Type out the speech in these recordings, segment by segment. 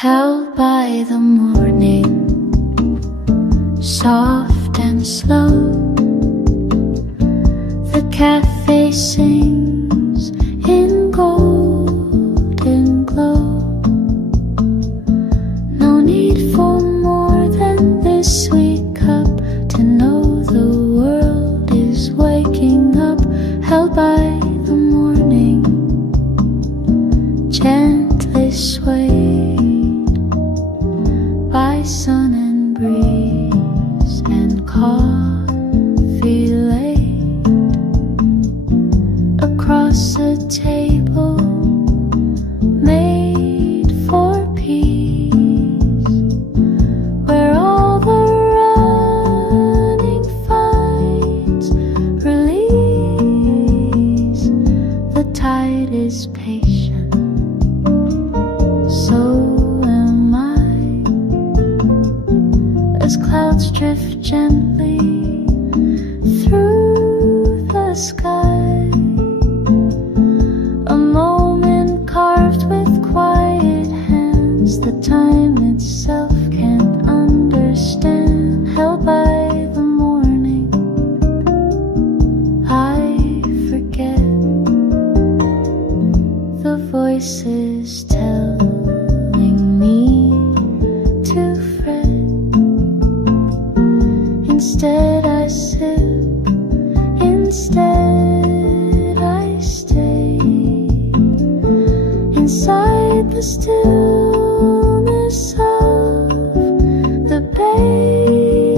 held by the morning, soft and slow. The cafe sings in golden glow. No need for more than this sweet cup to know the world is waking up, held by the morning, gently swayed by sun and breeze and coffee laid across a table made for peace, where all the running fights release. The tide is patient, so am I, as clouds drift gently through the sky. A moment carved with quiet hands, the time itself can't understand, held by the morning. I forget the voices telling me to fret. Instead I sip, instead I stay inside the stillness of the bay.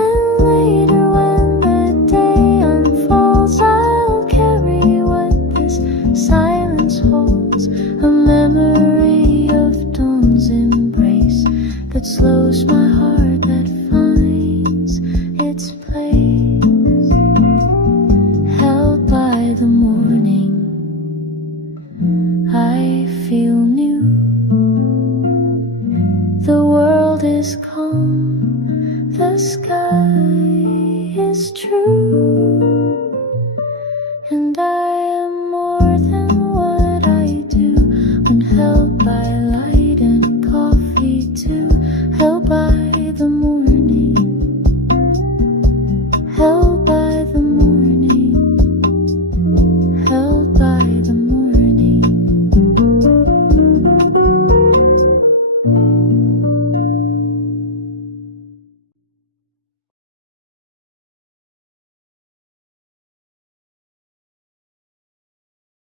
And later when the day unfolds, I'll carry what this silence holds, a memory of dawn's embrace that slows my heart, that finds its place, held by the morning. I feel new. The world is calm, the sky